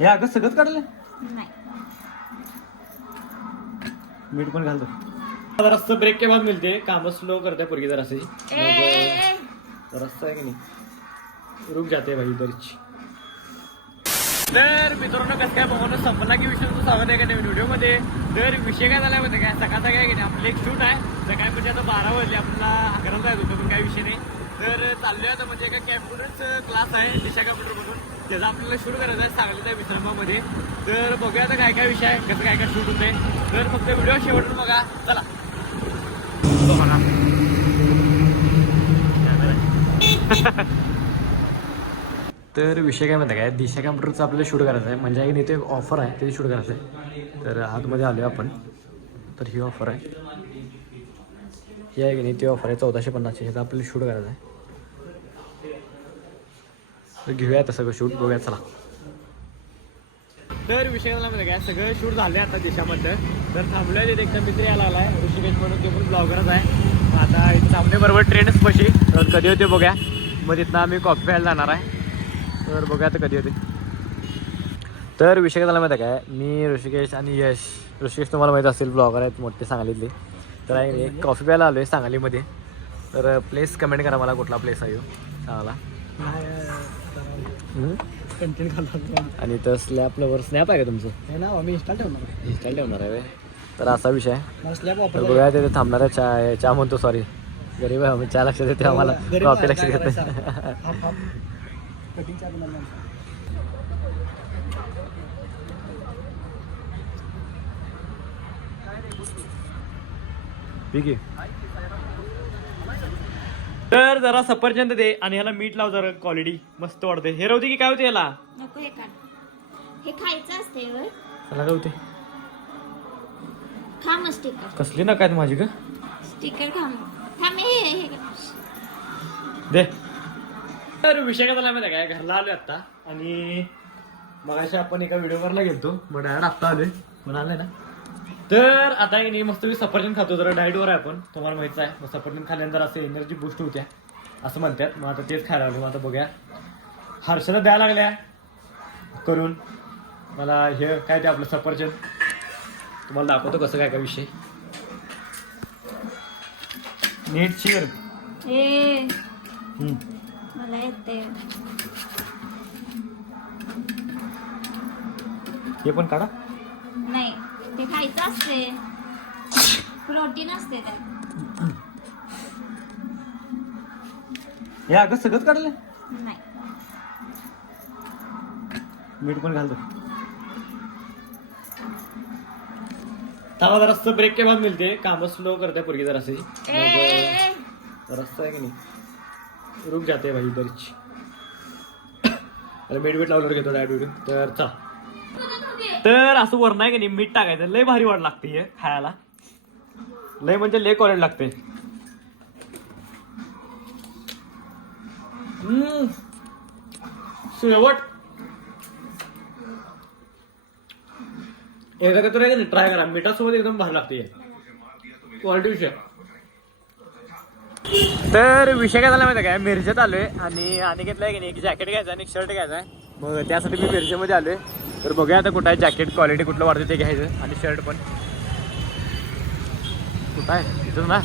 हे अगं सगळंच काढलं नाही. मीठ पण घालतो. रस्ता ब्रेक के बाद मिळते. काम स्लो करते पोरगी जरा अशी रस्ता आहे की नाही रुक जाते भाई इधरची. तर मित्रांनो कसं काय बघून संपला की विषय तुमचं स्वागत आहे का नवीन व्हिडिओमध्ये. तर विषय काय झाला माहिती काय सकाळ सकाळ की नाही आपलं एक शूट आहे. सकाळी म्हणजे आता 12 वाजले आपल्याला 11 जायचं होतं पण काही विषय नाही. तर चाललोय आता म्हणजे एका कॅम्प्युटरच क्लास आहे दिशा कॅम्प्युटर म्हणून त्याचा आपल्याला शूट करायचं आहे सांगलीच्या विश्रामामध्ये. तर बघूया आता काय काय विषय आहे कसं काय काय शूट होत आहे. तर फक्त व्हिडिओ शेवटून बघा चला. तर विषय काय म्हणता काय दिशा कॅम्प्युटरचं आपल्याला शूट करायचं आहे म्हणजे आहे इथे ऑफर आहे ते शूट करायचं आहे. तर आतमध्ये आलो आपण. तर ही ऑफर आहे ही आहे की नाही ती ऑफर आहे 1450ची. ह्याचा आपल्याला शूट करायचं आहे. तर घेऊया आता सगळं शूट बघूया चला. तर विषय झाला म्हणजे काय सगळं शूट झालं आता दिशामध्ये. तर थांबलोय तिथे एक मित्र यायला आला आहे ऋषिकेश म्हणून ते पण ब्लॉगरच आहे. आता इथे थांबणे बरोबर ट्रेनच पशी तर कधी होते बघूया. मग तिथनं आम्ही कॉफी प्यायला जाणार आहे. तर बघूया आता कधी होते. तर विषय झाला माहिती आहे काय मी ऋषिकेश आणि यश. ऋषिकेश तुम्हाला माहीत असेल ब्लॉगर आहेत मोठे सांगलीतले. तर आहे एक कॉफी प्यायला आलो आहे सांगलीमध्ये. तर प्लेस कमेंट करा मला कुठला प्लेस आहे सांगायला. आणि तर स्लॅबवर स्नॅप आहे का तुमचं ना मी इंस्टा ठेवणार आहे. इंस्टा ठेवणार आहे. तर असा विषय आहे. मला स्लॅब तर वापर बघूया तिथे थांबणार आहे चहा म्हणतो सॉरी गरीब आहे आम्ही चहा लक्षात येते आम्हाला कॉफी लक्षात येते. कटिंग चा बनवणार. ठीक आहे. तर जरा सफरचंद दे आणि ह्याला मीठ लाव जरा क्वालिटी मस्त वाटते. हे राहते की काय होते याला नको हे काढ. हे खायचं असते होय. त्याला काय होते खा मग स्टिकर. कसली ना काय माझी का स्टिकर खा मग. खा मी हे दे. तर विषय काय झाला माहिती काय घरला आलोय आता आणि मगाशी आपण एका व्हिडिओवरला गेलतो मग डायरेक्ट आत्ता आलोय म्हणाले ना. तर आता नाही मस्त मी सफरचंद खातो जरा डाएटवर आहे आपण तुम्हाला माहिती आहे. मग सफरचंद खाल्यानंतर असं एनर्जी बूस्ट होत्या असं म्हणतात. मग आता तेच खायला लागलो. मग आता बघूया हर्षला द्यायला लागल्या करून मला हे काय ते आपलं सफरचंद तुम्हाला दाखवतो कसं काय काय विषय नीट शिअर. हे मला येते. हे पण काढा. नाही ते खायचं असते प्रोटीन असते त्यात. हे अगं सगळंच काढलं नाही. मीठ पण घालतो. थांबा जरा ब्रेक के बाद मिळते. काम स्लो करते पोरगी जरा अशी रस्ता आहे की नाही रुक जाते भाई इधरची. अरे मीठ लावल्यावर घेतो डायट व्हिडिओ. तर चला. तर असं वर नाही की नाही मीठ टाकायचं लय भारी वाट लागते हे खायला. लय म्हणजे लय क्वालिटी लागते. शेवट एकदा का तुला ट्राय करा मिठासोबत एकदम भारी लागते क्वालिटी विषय. तर विषय काय झाला माहिती काय मिरजेत आलोय आणि घेतलाय की नाही एक जॅकेट घ्यायचं आणि एक शर्ट घ्यायचा आहे. मग त्यासाठी मी मिरजेमध्ये आलोय. तर बघूया आता कुठं आहे जॅकेट क्वालिटी कुठलं वाटतं ते घ्यायचं आणि शर्ट पण कुठं आहे इथं ना.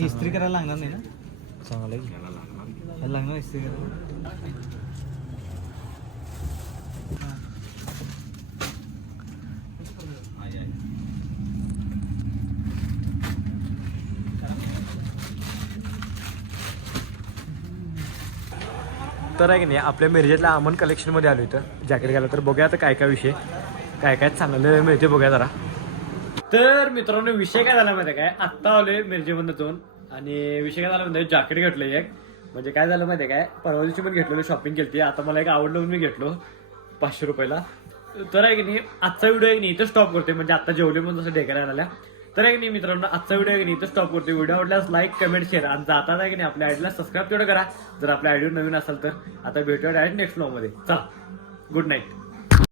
इस्त्री करायला लागणार नाही ना. चांगलं लागणार इस्त्री करायला. तर आहे की नाही आपल्या मिरजेतल्या अमन कलेक्शनमध्ये आलो इथं जॅकेट घ्यायला. तर बघूया आता काय काय विषय काय काय चांगलं मिळते बघूया जरा. तर मित्रांनो विषय काय झाला माहिती काय आत्ता आलोय मिरजेमधून जाऊन आणि विषय काय झाला म्हणजे जॅकेट घेतलं एक. म्हणजे काय झालं माहिती काय परवा दिवशी पण घेतलेलं शॉपिंग केली. आता मला एक आवडलं म्हणून मी घेतलो 500 रुपयाला. तर आहे की नाही आजचा व्हिडिओ आहे की नाही इथं स्टॉप करते म्हणजे आता जेवले म्हणून तसं डेकरायला आल्या. तर आहे की नाही मित्रांनो आजचा व्हिडिओ आहे की नाही इथं स्टॉप करते. व्हिडिओ आवडल्यास लाईक कमेंट शेअर आणि जातात आहे की नाही आपल्या आयडीला सबस्क्राईब तेवढं करा जर आपल्या आयडीवर नवीन असेल तर. आता भेटूया डायरेक्ट नेक्स्ट व्लॉगमध्ये. चला गुड नाईट.